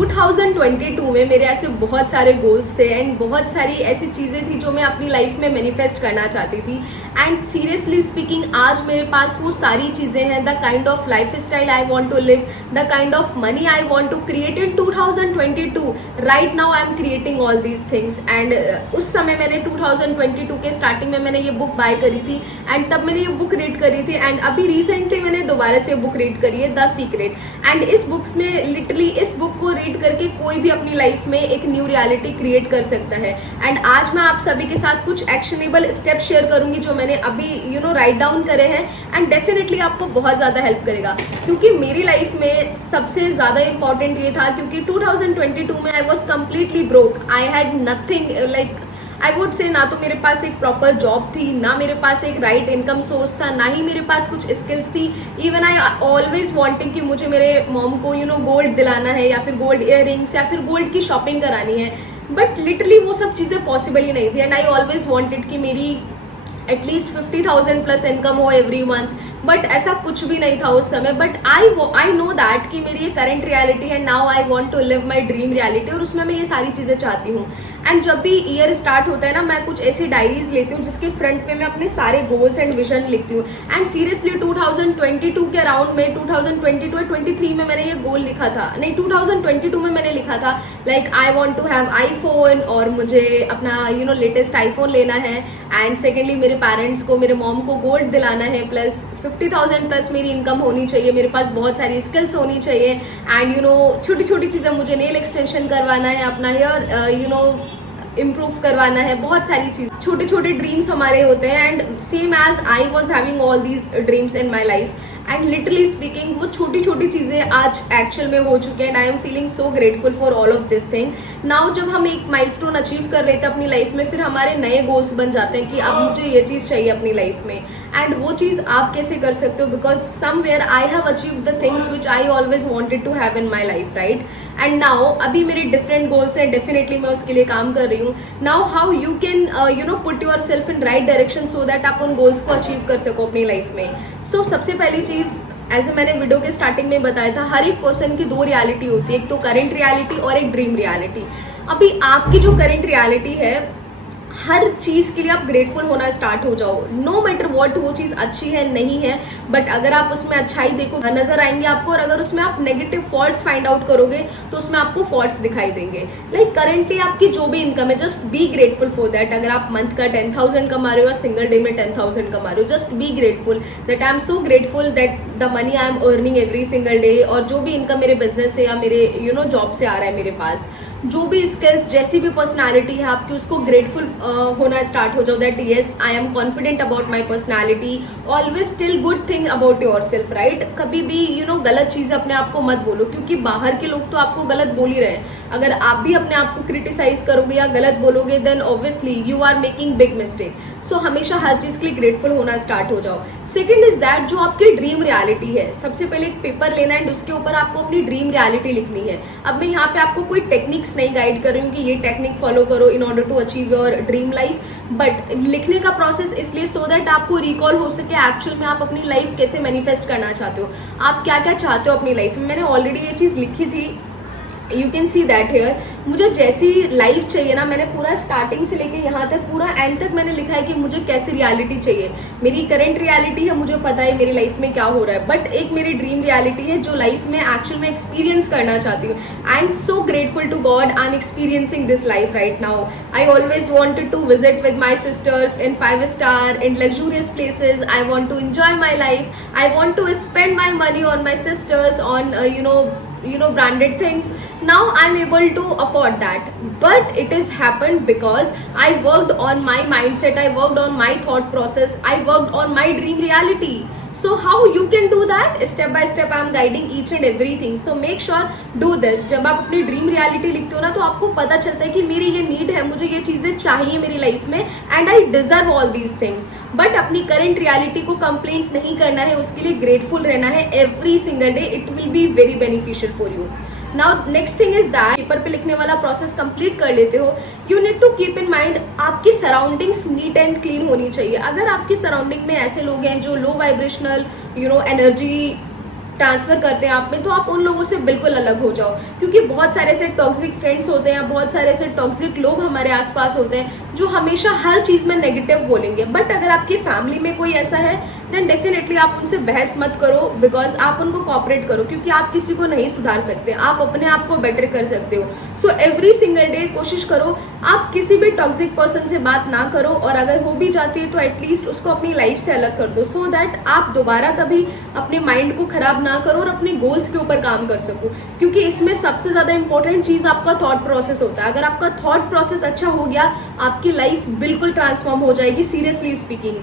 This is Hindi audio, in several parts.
2022 में मेरे ऐसे बहुत सारे गोल्स थे एंड बहुत सारी ऐसी चीज़ें थी जो मैं अपनी लाइफ में मैनिफेस्ट करना चाहती थी। एंड सीरियसली स्पीकिंग आज मेरे पास वो सारी चीज़ें हैं। द काइंड ऑफ लाइफ स्टाइल I want to live, the kind of money I want to create in 2022, right now I am creating all these things. And उस समय मैंने 2022 के स्टार्टिंग में मैंने ये बुक बाय करी थी एंड तब मैंने ये बुक रीड करी थी। एंड अभी रिसेंटली मैंने दोबारा से बुक रीड करी है, द सीक्रेट। एंड इस बुक्स में लिटरली इस बुक को रीड करके कोई भी अपनी लाइफ में एक न्यू रियलिटी क्रिएट कर सकता है। एंड आज मैं आप सभी के साथ कुछ एक्शनेबल स्टेप शेयर करूंगी जो मैंने अभी राइट डाउन करे हैं एंड डेफिनेटली आपको बहुत ज्यादा हेल्प करेगा। क्योंकि मेरी लाइफ में सबसे ज्यादा इंपॉर्टेंट ये था क्योंकि 2022 में I was completely broke, I had nothing, like I would say ना तो मेरे पास एक प्रॉपर जॉब थी, ना मेरे पास एक राइट इनकम सोर्स था, ना ही मेरे पास कुछ स्किल्स थी। इवन आई ऑलवेज वांटिंग कि मुझे मेरे मॉम को गोल्ड दिलाना है या फिर गोल्ड इयररिंग्स या फिर गोल्ड की शॉपिंग करानी है, बट लिटरली वो सब चीज़ें पॉसिबल ही नहीं थी। एंड आई ऑलवेज वॉन्टेड कि मेरी एटलीस्ट 50,000 प्लस इनकम हो एवरी मंथ, बट ऐसा कुछ भी नहीं था उस समय। बट आई नो दैट कि मेरी ये करंट रियलिटी है, now I want to live my dream reality, और उसमें मैं ये सारी चीज़ें चाहती हूँ। एंड जब भी ईयर स्टार्ट होता है ना, मैं कुछ ऐसी डायरीज लेती हूँ जिसके फ्रंट पे मैं अपने सारे गोल्स एंड विजन लिखती हूँ। एंड सीरियसली 2022 के अराउंड में 2022 और 23 में मैंने ये गोल लिखा था, नहीं 2022 में मैंने लिखा था like I want to have iPhone, और मुझे अपना लेटेस्ट आईफोन लेना है। एंड सेकेंडली मेरे पेरेंट्स को, मेरे मॉम को गोल्ड दिलाना है, प्लस 50,000 प्लस मेरी इनकम होनी चाहिए, मेरे पास बहुत सारी स्किल्स होनी चाहिए। एंड छोटी छोटी चीज़ें, मुझे नेल एक्सटेंशन करवाना है, अपना हेयर इम्प्रूव करवाना है, बहुत सारी चीज़, छोटे छोटे ड्रीम्स हमारे होते हैं। And same as I was having all these dreams in my life, and literally speaking वो छोटी छोटी चीज़ें आज एक्चुअल में हो चुकी हैं। And I am feeling so grateful for all of this thing. Now जब हम एक माइलस्टोन अचीव कर लेते हैं अपनी लाइफ में, फिर हमारे नए गोल्स बन जाते हैं कि अब मुझे ये चीज़ चाहिए अपनी लाइफ में। एंड वो चीज़ आप कैसे कर सकते हो, because somewhere I have achieve the things which I always wanted to have in my life, right. And now अभी मेरे डिफरेंट गोल्स हैं, डेफिनेटली मैं उसके लिए काम कर रही हूँ। Now how you can put your self in right direction so that आप उन गोल्स को अचीव कर सको अपनी लाइफ में। सो सबसे पहली चीज़, ऐसे मैंने वीडियो के स्टार्टिंग में बताया था, हर एक पर्सन की दो रियलिटी होती है, एक तो करंट रियलिटी और एक ड्रीम रियलिटी। अभी आपकी जो करंट रियलिटी है, हर चीज़ के लिए आप ग्रेटफुल होना स्टार्ट हो जाओ, नो मैटर व्हाट, वो चीज़ अच्छी है नहीं है, बट अगर आप उसमें अच्छाई देखो नजर आएंगे आपको, और अगर उसमें आप नेगेटिव फॉल्ट्स फाइंड आउट करोगे तो उसमें आपको फॉल्ट्स दिखाई देंगे। लाइक करेंटली आपकी जो भी इनकम है, just be grateful for that. अगर आप मंथ का 10,000 कमा रहे हो या सिंगल डे में 10,000 कमा रहे हो, just be grateful that I am so grateful that the money I am earning every single day, और जो भी इनकम मेरे बिजनेस से या मेरे जॉब से आ रहा है मेरे पास, जो भी स्किल्स, जैसी भी पर्सनालिटी है आपकी, उसको ग्रेटफुल होना स्टार्ट हो जाओ that yes I am confident about my personality. Always till good thing about your self, right. कभी भी गलत चीज़ अपने आप को मत बोलो, क्योंकि बाहर के लोग तो आपको गलत बोल ही रहे हैं। अगर आप भी अपने आप को क्रिटिसाइज करोगे या गलत बोलोगे, then obviously you are making big mistake. So हमेशा हर चीज़ के लिए ग्रेटफुल होना स्टार्ट हो जाओ। सेकेंड इज दैट, जो आपकी ड्रीम रियलिटी है, सबसे पहले एक पेपर लेना है एंड उसके ऊपर आपको अपनी ड्रीम रियलिटी लिखनी है। अब मैं यहाँ पे आपको कोई टेक्निक्स नहीं गाइड कर रही हूँ कि ये टेक्निक फॉलो करो in order to achieve your dream life, but लिखने का प्रोसेस इसलिए सो दैट आपको रिकॉल हो सके एक्चुअल में आप अपनी लाइफ कैसे मैनिफेस्ट करना चाहते हो, आप क्या क्या चाहते हो अपनी लाइफ में। मैंने ऑलरेडी ये चीज़ लिखी थी, you can see that here. मुझे जैसी लाइफ चाहिए ना, मैंने पूरा स्टार्टिंग से लेके यहाँ तक पूरा एंड तक मैंने लिखा है कि मुझे कैसी रियलिटी चाहिए। मेरी करंट रियलिटी है, मुझे पता है मेरी लाइफ में क्या हो रहा है, बट एक मेरी ड्रीम रियलिटी है जो लाइफ में एक्चुअल में एक्सपीरियंस करना चाहती हूँ। I am so grateful to God I am experiencing this life right now. I always wanted to visit with my sisters in 5 star in luxurious places. I want to enjoy my life. I want to spend my money on my sisters, on branded things. Now I'm able to afford that, but it has happened because I worked on my mindset, I worked on my thought process, I worked on my dream reality. So how you can do that? Step by step I am guiding each and everything. So make sure do this. जब आप अपनी ड्रीम रियलिटी लिखते हो ना, तो आपको पता चलता है कि मेरी ये नीड है, मुझे ये चीज़ें चाहिए मेरी लाइफ में, and I deserve all these things. But अपनी करंट रियलिटी को कंप्लेंट नहीं करना है, उसके लिए ग्रेटफुल रहना है every single day. It will be very beneficial for you. Now next thing is that, paper पे लिखने वाला प्रोसेस कंप्लीट कर लेते हो, you need to keep in mind आपकी सराउंडिंग्स नीट एंड क्लीन होनी चाहिए। अगर आपकी सराउंडिंग में ऐसे लोग हैं जो लो वाइब्रेशनल एनर्जी ट्रांसफर करते हैं आप में, तो आप उन लोगों से बिल्कुल अलग हो जाओ, क्योंकि बहुत सारे ऐसे टॉक्सिक फ्रेंड्स होते हैं, बहुत सारे ऐसे टॉक्सिक लोग हमारे आसपास होते हैं जो हमेशा हर चीज में नेगेटिव बोलेंगे। बट अगर आपकी फैमिली में कोई ऐसा है देन डेफिनेटली आप उनसे बहस मत करो, बिकॉज आप उनको कोऑपरेट करो, क्योंकि आप किसी को नहीं सुधार सकते, आप अपने आप को बेटर कर सकते हो। सो एवरी सिंगल डे कोशिश करो आप किसी भी टॉक्सिक पर्सन से बात ना करो, और अगर हो भी जाती है तो एटलीस्ट उसको अपनी लाइफ से अलग कर दो, सो दैट आप दोबारा कभी अपने माइंड को खराब ना करो और अपने गोल्स के ऊपर काम कर सको। क्योंकि इसमें सबसे ज्यादा इंपॉर्टेंट चीज आपका थॉट प्रोसेस होता है। अगर आपका थॉट प्रोसेस अच्छा हो गया, आपकी लाइफ बिल्कुल ट्रांसफॉर्म हो जाएगी। सीरियसली स्पीकिंग,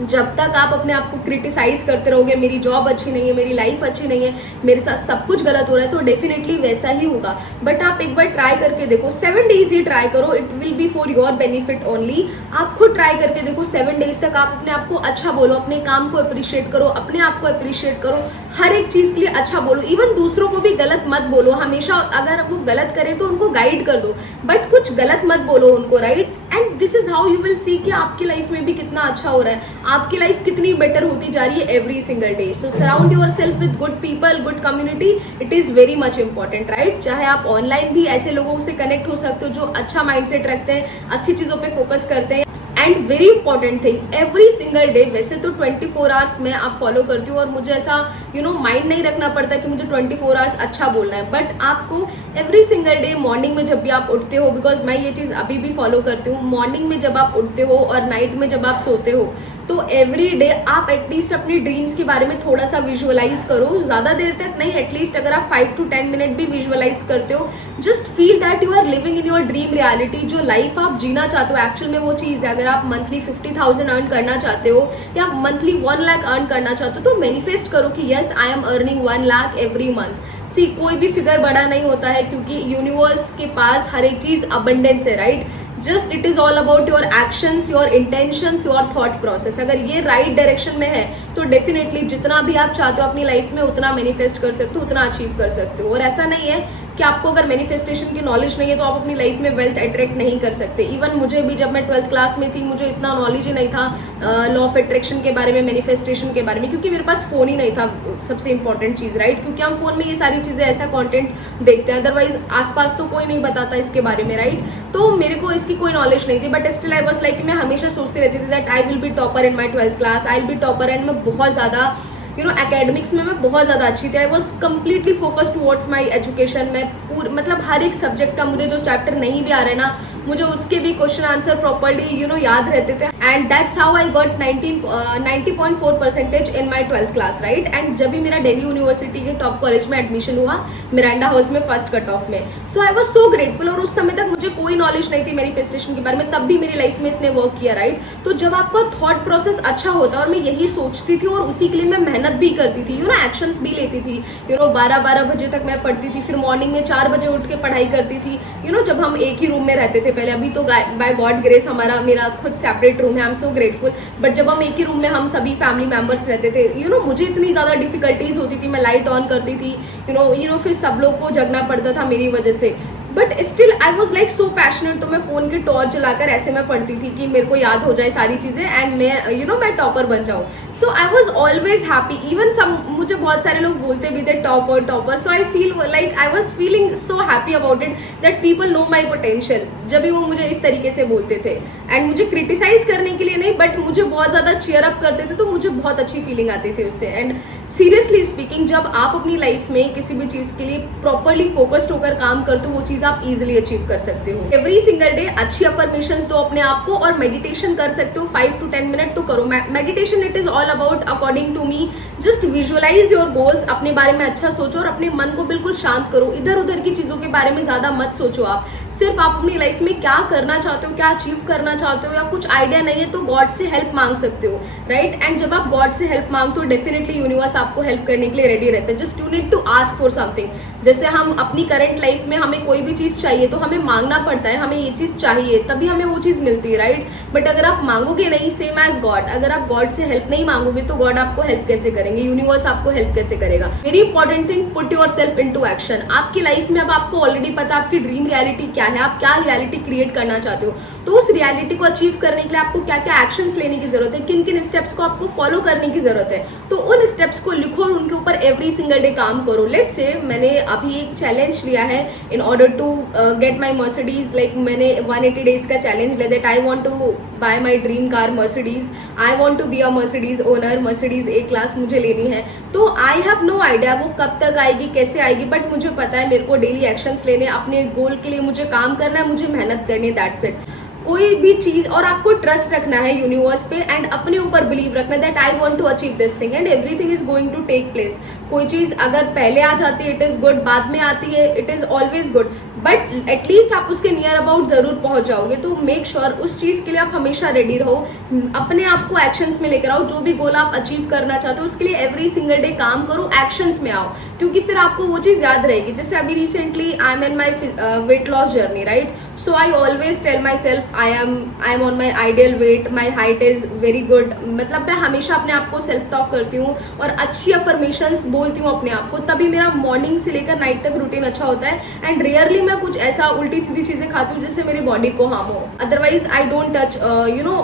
जब तक आप अपने आप को क्रिटिसाइज करते रहोगे, मेरी जॉब अच्छी नहीं है, मेरी लाइफ अच्छी नहीं है, मेरे साथ सब कुछ गलत हो रहा है, तो डेफिनेटली वैसा ही होगा। बट आप एक बार ट्राई करके देखो, 7 डेज ही ट्राई करो, it will B for your benefit only. आप खुद ट्राई करके देखो, 7 डेज तक आप अपने आप को अच्छा बोलो, अपने काम को अप्रिशिएट करो, अपने आप को अप्रिशिएट करो, हर एक चीज के लिए अच्छा बोलो। इवन दूसरों को भी गलत मत बोलो हमेशा, अगर वो गलत करें तो उनको गाइड कर दो, बट कुछ गलत मत बोलो उनको, right. And this is how you will see कि आपकी लाइफ में भी कितना अच्छा हो रहा है, आपकी लाइफ कितनी बेटर होती जा रही है every single day. So surround your self with good people, good community, it is very much important, right. चाहे आप ऑनलाइन भी ऐसे लोगों से कनेक्ट हो सकते हो जो अच्छा माइंडसेट रखते हैं, अच्छी चीजों पे फोकस करते हैं। And very important thing, every single day, वैसे तो 24 आवर्स में आप फॉलो करती हूँ और मुझे ऐसा माइंड नहीं रखना पड़ता कि मुझे 24 आवर्स अच्छा बोलना है, बट आपको एवरी सिंगल डे मॉर्निंग में जब भी आप उठते हो, बिकॉज मैं ये चीज अभी भी फॉलो करती हूँ, मॉर्निंग में जब आप उठते हो और नाइट में जब आप सोते हो, तो एवरी डे आप एटलीस्ट अपनी ड्रीम्स के बारे में थोड़ा सा विजुअलाइज करो। ज्यादा देर तक नहीं, एटलीस्ट अगर आप 5 to 10 मिनट भी विजुअलाइज करते हो, just feel that you are living in your dream reality. जो लाइफ आप जीना चाहते हो एक्चुअल में वो चीज है। अगर आप मंथली 50,000 अर्न करना चाहते हो या मंथली 1 लाख अर्न करना चाहते हो, तो मैनिफेस्ट करो कि yes I am earning 1 lakh every month. See, कोई भी फिगर बड़ा नहीं होता है, क्योंकि यूनिवर्स के पास हर एक चीज अबंडेंस है, right. Just it is all about your actions, your intentions, your thought process. अगर ये राइट डायरेक्शन में है तो डेफिनेटली जितना भी आप चाहते हो अपनी लाइफ में उतना मैनिफेस्ट कर सकते हो, उतना अचीव कर सकते हो। और ऐसा नहीं है कि आपको अगर मैनिफेस्टेशन की नॉलेज नहीं है तो आप अपनी लाइफ में वेल्थ अट्रैक्ट नहीं कर सकते। इवन मुझे भी जब मैं 12th क्लास में थी, मुझे इतना नॉलेज ही नहीं था लॉ ऑफ अट्रैक्शन के बारे में, मैनिफेस्टेशन के बारे में, क्योंकि मेरे पास फोन ही नहीं था, सबसे इंपॉर्टेंट चीज, राइट। क्योंकि हम फोन में ये सारी चीजें, ऐसा कंटेंट देखते हैं, अदरवाइज आसपास तो कोई नहीं बताता इसके बारे में, राइट। तो मेरे को इसकी कोई नॉलेज नहीं थी, but still I was like, मैं हमेशा सोचती रहती थी that I will be topper in my 12th class, I will be topper. And मैं बहुत ज्यादा एकेडमिक्स में मैं बहुत ज्यादा अच्छी थी। I was completely focus towards my education में, मतलब हर एक सब्जेक्ट का मुझे जो चैप्टर नहीं भी आ रहे ना, मुझे उसके भी क्वेश्चन आंसर प्रॉपर्ली याद रहते थे। And that's how I got 90.4% in my 12th class, right. And जब भी मेरा दिल्ली यूनिवर्सिटी के टॉप कॉलेज में एडमिशन हुआ, मिरांडा हाउस में फर्स्ट कट ऑफ में, सो आई वॉज सो ग्रेटफुल। और उस समय तक मुझे कोई नॉलेज नहीं थी मैनिफेस्टेशन के बारे में, तब भी मेरी लाइफ में इसने वर्क किया, राइट। तो जब आपका थॉट प्रोसेस अच्छा होता है, और मैं यही सोचती थी और उसी के लिए मैं मेहनत भी करती थी, एक्शंस भी लेती थी, 12-12 बजे तक मैं पढ़ती थी, फिर मॉर्निंग में 4 बजे उठ के पढ़ाई करती थी, जब हम एक ही रूम में रहते थे पहले। अभी तो बाय गॉड ग्रेस मेरा खुद सेपरेट रूम है, आई एम सो ग्रेटफुल। बट जब हम एक ही रूम में हम सभी फैमिली मेंबर्स रहते थे, मुझे इतनी ज्यादा डिफिकल्टीज होती थी, मैं लाइट ऑन करती थी, फिर सब लोग को जगना पड़ता था मेरी वजह से, but still I was like so passionate. तो मैं फोन की टॉर्च जलाकर ऐसे मैं पढ़ती थी कि मेरे को याद हो जाए सारी चीजें एंड मैं मैं टॉपर बन जाऊँ। So I was always happy. Even मुझे बहुत सारे लोग बोलते भी थे topper, so I feel like I was feeling so happy about it that people know my potential. जब भी वो मुझे इस तरीके से बोलते थे, एंड मुझे क्रिटिसाइज करने के लिए नहीं, बट मुझे बहुत ज्यादा चीयर अप करते थे, तो मुझे बहुत अच्छी फीलिंग आती थी उससे। एंड सीरियसली स्पीकिंग, जब आप अपनी लाइफ में किसी भी चीज के लिए प्रॉपरली फोकस्ड होकर काम करते हो, वो चीज आप इजीली अचीव कर सकते हो। एवरी सिंगल डे अच्छी अफर्मेशंस दो अपने आप को, और मेडिटेशन कर सकते हो 5 to 10 मिनट तो करो। Meditation it is all about, according to me, just visualise your goals, अपने बारे में अच्छा सोचो और अपने मन को बिल्कुल शांत करो। इधर उधर की चीजों के बारे में ज्यादा मत सोचो। आप सिर्फ आप अपनी लाइफ में क्या करना चाहते हो, क्या अचीव करना चाहते हो, या कुछ आइडिया नहीं है तो गॉड से हेल्प मांग सकते हो, राइट। एंड जब आप गॉड से हेल्प मांगते हो, डेफिनेटली यूनिवर्स आपको हेल्प करने के लिए रेडी रहता है। Just you need to ask for something. जैसे हम अपनी करंट लाइफ में हमें कोई भी चीज चाहिए तो हमें मांगना पड़ता है, हमें ये चीज चाहिए तभी हमें वो चीज मिलती है, राइट। बट अगर आप मांगोगे नहीं, सेम एज गॉड, अगर आप गॉड से हेल्प नहीं मांगोगे तो गॉड आपको हेल्प कैसे करेंगे, यूनिवर्स आपको हेल्प कैसे करेगा। Very important thing, put your self into action. आपकी लाइफ में अब आपको ऑलरेडी पता आपकी ड्रीम रियलिटी क्या है, आप क्या रियलिटी क्रिएट करना चाहते हो, तो उस रियलिटी को अचीव करने के लिए आपको क्या क्या एक्शंस लेने की जरूरत है, किन किन स्टेप्स को आपको फॉलो करने की जरूरत है, तो उन स्टेप्स को लिखो और उनके ऊपर एवरी सिंगल डे काम करो। लेट्स से मैंने अभी एक चैलेंज लिया है in order to get my Mercedes, like मैंने 180 डेज का चैलेंज लिया that I want to buy my dream car Mercedes, I want to be a Mercedes owner, Mercedes A class मुझे लेनी है। तो आई हैव नो आइडिया वो कब तक आएगी, कैसे आएगी, बट मुझे पता है मेरे को डेली एक्शंस लेने, अपने गोल के लिए मुझे काम करना है, मुझे मेहनत करनी है, दैट्स इट। कोई भी चीज, और आपको ट्रस्ट रखना है यूनिवर्स पे एंड अपने ऊपर बिलीव रखना that I want to achieve this thing and everything is going to take place. कोई चीज अगर पहले आ जाती है इट इज गुड, बाद में आती है it is always good, but at least आप उसके नियर अबाउट जरूर पहुंच जाओगे। तो मेक श्योर उस चीज के लिए आप हमेशा रेडी रहो, अपने आप को एक्शंस में लेकर आओ, जो भी गोल आप अचीव करना चाहते हो उसके लिए एवरी सिंगल डे काम करो, एक्शंस में आओ, क्योंकि फिर आपको वो चीज याद रहेगी। जैसे अभी recently I am in my weight loss journey, right, so I always tell myself I am on my ideal weight, my height is very good, मतलब मैं हमेशा अपने आप को सेल्फ टॉक करती हूँ और अच्छी अफर्मेशंस बोलती हूँ अपने आप को, तभी मेरा मॉर्निंग से लेकर नाइट तक रूटीन अच्छा होता है एंड रेयरली मैं कुछ ऐसा उल्टी सीधी चीजें खाती हूँ जिससे मेरी बॉडी को हार्म हो। Otherwise I don't touch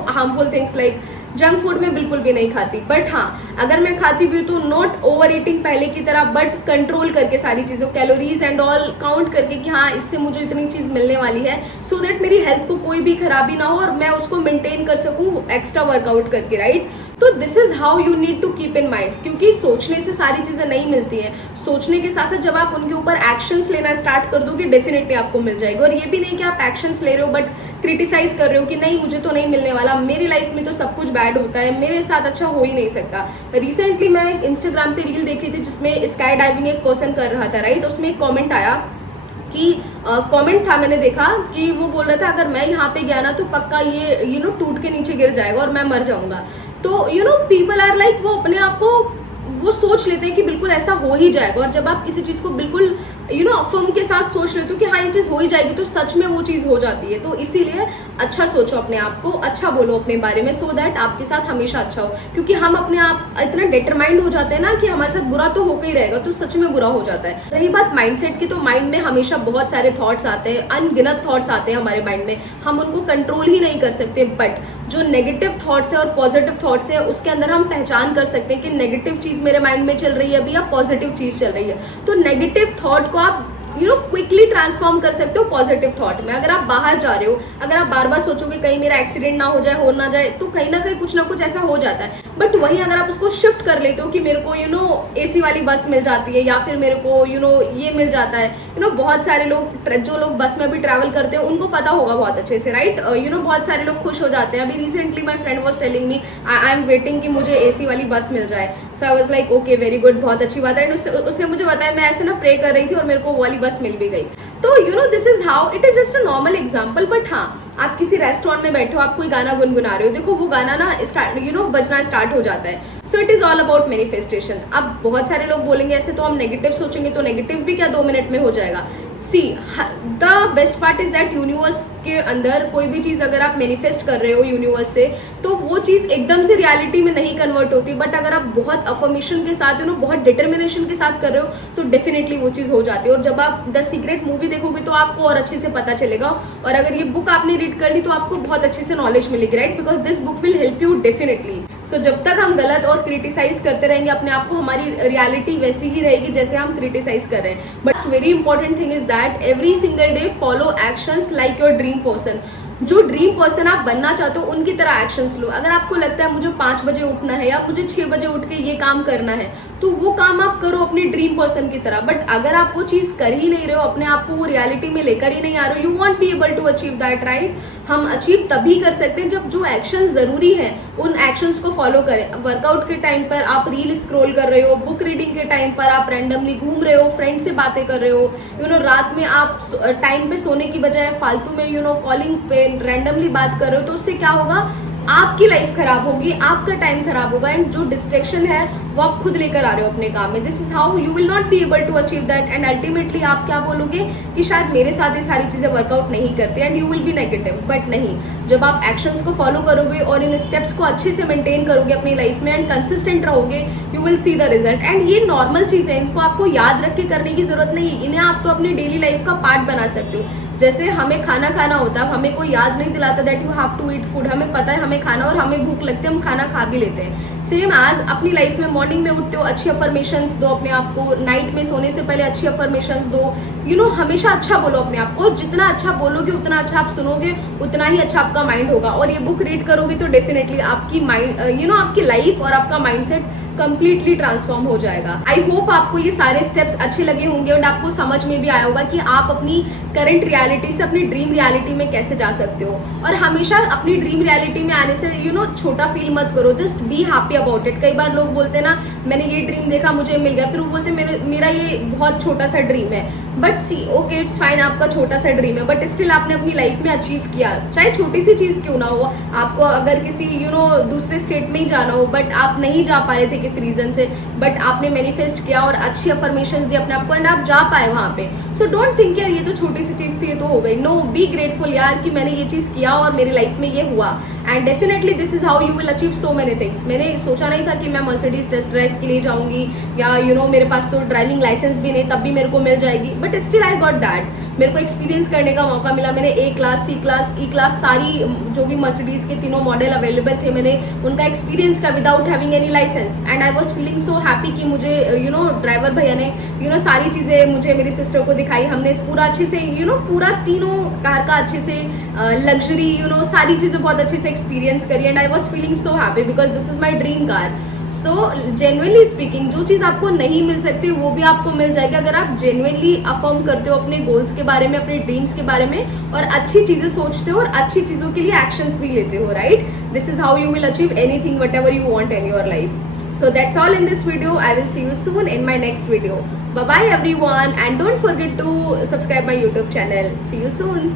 harmful things, like junk food में बिल्कुल भी नहीं खाती, बट हाँ अगर मैं खाती भी तो नॉट ओवर ईटिंग पहले की तरह, बट कंट्रोल करके सारी चीजों, कैलोरीज एंड ऑल काउंट करके कि हाँ इससे मुझे इतनी चीज मिलने वाली है, सो दैट मेरी हेल्थ को कोई भी खराबी ना हो और मैं उसको मेंटेन कर सकूं एक्स्ट्रा वर्कआउट करके, राइट। तो this is how you need to keep in mind, क्योंकि सोचने से सारी चीजें नहीं मिलती हैं, सोचने के साथ साथ जब आप उनके ऊपर एक्शंस लेना स्टार्ट कर दोगे डेफिनेटली आपको मिल जाएगा। और ये भी नहीं कि आप एक्शंस ले रहे हो बट क्रिटिसाइज कर रहे हो कि नहीं मुझे तो नहीं मिलने वाला, मेरी लाइफ में तो सब कुछ बैड होता है, मेरे साथ अच्छा हो ही नहीं सकता। रिसेंटली मैं एक इंस्टाग्राम पे रील देखी थी जिसमें स्काई डाइविंग एक पर्सन कर रहा था, राइट, उसमें एक कॉमेंट आया कि कमेंट था, मैंने देखा कि वो बोल रहा था अगर मैं यहाँ पे गया ना तो पक्का ये टूट के नीचे गिर जाएगा और मैं मर जाऊंगा। तो पीपल आर लाइक, वो अपने आप को वो सोच लेते हैं कि बिल्कुल ऐसा हो ही जाएगा, और जब आप किसी चीज को बिल्कुल अफर्म के साथ सोच लेते हो कि हाँ ये चीज हो ही जाएगी तो सच में वो चीज हो जाती है। तो इसीलिए अच्छा सोचो अपने आप को, अच्छा बोलो अपने बारे में, सो दैट आपके साथ हमेशा अच्छा हो, क्योंकि हम अपने आप इतना डिटरमाइंड हो जाते हैं ना कि हमारे साथ बुरा तो होकर ही रहेगा, तो सच में बुरा हो जाता है। रही बात माइंडसेट की, तो माइंड में हमेशा बहुत सारे थॉट्स आते हैं, अनगिनत थॉट्स आते हैं हमारे माइंड में, हम उनको कंट्रोल ही नहीं कर सकते, बट जो नेगेटिव थॉट्स है और पॉजिटिव थॉट्स है उसके अंदर हम पहचान कर सकते हैं कि नेगेटिव चीज मेरे माइंड में चल रही है अभी या पॉजिटिव चीज चल रही है। तो नेगेटिव थॉट को आप क्विकली ट्रांसफॉर्म कर सकते हो पॉजिटिव थॉट में। अगर आप बाहर जा रहे हो, अगर आप बार बार सोचोगे कहीं मेरा एक्सीडेंट ना हो जाए, हो ना जाए, तो कहीं ना कहीं कुछ ना कुछ ऐसा हो जाता है। बट वहीं अगर आप उसको शिफ्ट कर लेते हो कि मेरे को एसी वाली बस मिल जाती है, या फिर मेरे को ये मिल जाता है, बहुत सारे लोग जो लोग बस में भी ट्रैवल करते हैं उनको पता होगा बहुत अच्छे से, राइट, बहुत सारे लोग खुश हो जाते हैं। अभी recently my friend was telling me I am waiting कि मुझे एसी वाली बस मिल जाए, so I was like okay very good, बहुत अच्छी बात है। एंड उसने मुझे बताया मैं ऐसे ना प्रे कर रही थी और मेरे को वो वाली बस मिल भी गई। तो this is how it is, just a normal example. But हाँ, आप किसी रेस्टोरेंट में बैठे हो, आप कोई गाना गुनगुना रहे हो, देखो वो गाना ना बजना स्टार्ट हो जाता है। So it is all about manifestation. अब बहुत सारे लोग बोलेंगे ऐसे तो हम नेगेटिव सोचेंगे तो नेगेटिव भी क्या 2 मिनट में हो जाएगा। See the best part is that universe के अंदर कोई भी चीज अगर आप मैनिफेस्ट कर रहे हो यूनिवर्स से, तो वो चीज एकदम से रियलिटी में नहीं कन्वर्ट होती, बट अगर आप बहुत अफर्मेशन के साथ बहुत डिटर्मिनेशन के साथ कर रहे हो तो डेफिनेटली वो चीज हो जाती है। और जब आप द सीक्रेट मूवी देखोगे तो आपको और अच्छे से पता चलेगा, और अगर ये बुक आपने रीड कर ली तो आपको बहुत अच्छे से नॉलेज मिलेगी, right, because this book will help you definitely. So जब तक हम गलत और क्रिटिसाइज करते रहेंगे अपने आप को, हमारी रियलिटी वैसी ही रहेगी जैसे हम क्रिटिसाइज कर रहे हैं। But very important thing is that every single day follow actions like your dream person. जो ड्रीम पर्सन आप बनना चाहते हो उनकी तरह एक्शंस लो। अगर आपको लगता है मुझे 5 बजे उठना है या मुझे 6 बजे उठ के ये काम करना है, तो वो काम आप करो अपनी ड्रीम पर्सन की तरह। बट अगर आप वो चीज कर ही नहीं रहे हो, अपने आप को वो रियलिटी में लेकर ही नहीं आ रहे हो, you won't be able to achieve that, right. हम अचीव तभी कर सकते हैं जब जो एक्शन जरूरी है उन एक्शंस को फॉलो करें। वर्कआउट के टाइम पर आप रील स्क्रॉल कर रहे हो, बुक रीडिंग के टाइम पर आप रैंडमली घूम रहे हो, फ्रेंड से बातें कर रहे हो, रात में आप टाइम पे सोने की बजाय फालतू में कॉलिंग पे रैंडमली बात कर रहे हो, तो उससे क्या होगा, आपकी लाइफ खराब होगी, आपका टाइम खराब होगा, एंड जो डिस्ट्रैक्शन है वो आप खुद लेकर आ रहे हो अपने काम में। This is how you will not be able to achieve that, and ultimately आप क्या बोलोगे कि शायद मेरे साथ ये सारी चीजें वर्कआउट नहीं करती, and you will be negative. But नहीं, जब आप एक्शंस को फॉलो करोगे और इन स्टेप्स को अच्छे से मेंटेन करोगे अपनी लाइफ में एंड कंसिस्टेंट रहोगे, you will see the result. And ये नॉर्मल चीजें हैं, इनको आपको याद रख के करने की जरूरत नहीं, इन्हें आप तो अपनी डेली लाइफ का पार्ट बना सकते हो। जैसे हमें खाना खाना होता है, हमें कोई याद नहीं दिलाता that you have to eat food, हमें पता है हमें खाना और हमें भूख लगती है, हम खाना खा भी लेते हैं। सेम एज अपनी लाइफ में मॉर्निंग में उठते हो अच्छी अफर्मेशंस दो अपने आप को, नाइट में सोने से पहले अच्छी अफर्मेशंस दो, हमेशा अच्छा बोलो अपने आप को। जितना अच्छा बोलोगे उतना अच्छा आप सुनोगे, उतना ही अच्छा आपका माइंड होगा। और ये बुक रीड करोगे तो डेफिनेटली आपकी माइंड आपकी लाइफ और आपका माइंडसेट कंप्लीटली ट्रांसफॉर्म हो जाएगा। आई होप आपको ये सारे स्टेप्स अच्छे लगे होंगे और आपको समझ में भी आया होगा कि आप अपनी करंट रियलिटी से अपनी ड्रीम रियलिटी में कैसे जा सकते हो। और हमेशा अपनी ड्रीम रियलिटी में आने से छोटा फील मत करो, just be happy about it. कई बार लोग बोलते हैं ना मैंने ये ड्रीम देखा मुझे मिल गया, फिर वो बोलते मेरा ये बहुत छोटा सा ड्रीम है। But see okay it's fine, आपका छोटा सा ड्रीम है बट स्टिल आपने अपनी लाइफ में अचीव किया, चाहे छोटी सी चीज क्यों ना हो। आपको अगर किसी दूसरे स्टेट में ही जाना हो बट आप नहीं जा पा रहे थे किस रीजन से, बट आपने मैनिफेस्ट किया और अच्छी अफर्मेशन दी अपने आप को एंड आप जा पाए वहां पे। सो डोंट थिंक यार ये तो छोटी सी चीज थी ये तो हो गई। नो, बी ग्रेटफुल यार कि मैंने ये चीज किया और मेरी लाइफ में ये हुआ। And definitely this is how you will achieve so many things. मैंने सोचा नहीं था कि मैं मर्सिडीज टेस्ट ड्राइव के लिए जाऊंगी या मेरे पास तो ड्राइविंग लाइसेंस भी नहीं, तब भी मेरे को मिल जाएगी, but still I got that. मेरे को एक्सपीरियंस करने का मौका मिला। मैंने ए क्लास, सी क्लास, ई क्लास सारी जो भी मर्सिडीज के तीनों मॉडल अवेलेबल थे मैंने उनका एक्सपीरियंस किया without having any licence. And I was feeling so happy कि मुझे ड्राइवर भैया ने सारी चीजें मुझे मेरी सिस्टर को दिखाई। हमने पूरा अच्छे से पूरा तीनों कार का अच्छे से लग्जरी सारी चीजें बहुत अच्छे से एक्सपीरियंस करी and I was feeling so happy because this is my dream car. So genuinely speaking जो चीज आपको नहीं मिल सकती वो भी आपको मिल जाएगी अगर आप जेन्युइनली अफर्म करते हो अपने गोल्स के बारे में, अपने ड्रीम्स के बारे में और अच्छी चीजें सोचते हो और अच्छी चीजों के लिए एक्शंस भी लेते हो, right? This is how you will achieve anything what ever you want in your life. So that's all in this video. I will see you soon in my next video. Bye bye everyone and don't forget to subscribe my YouTube channel. See you soon.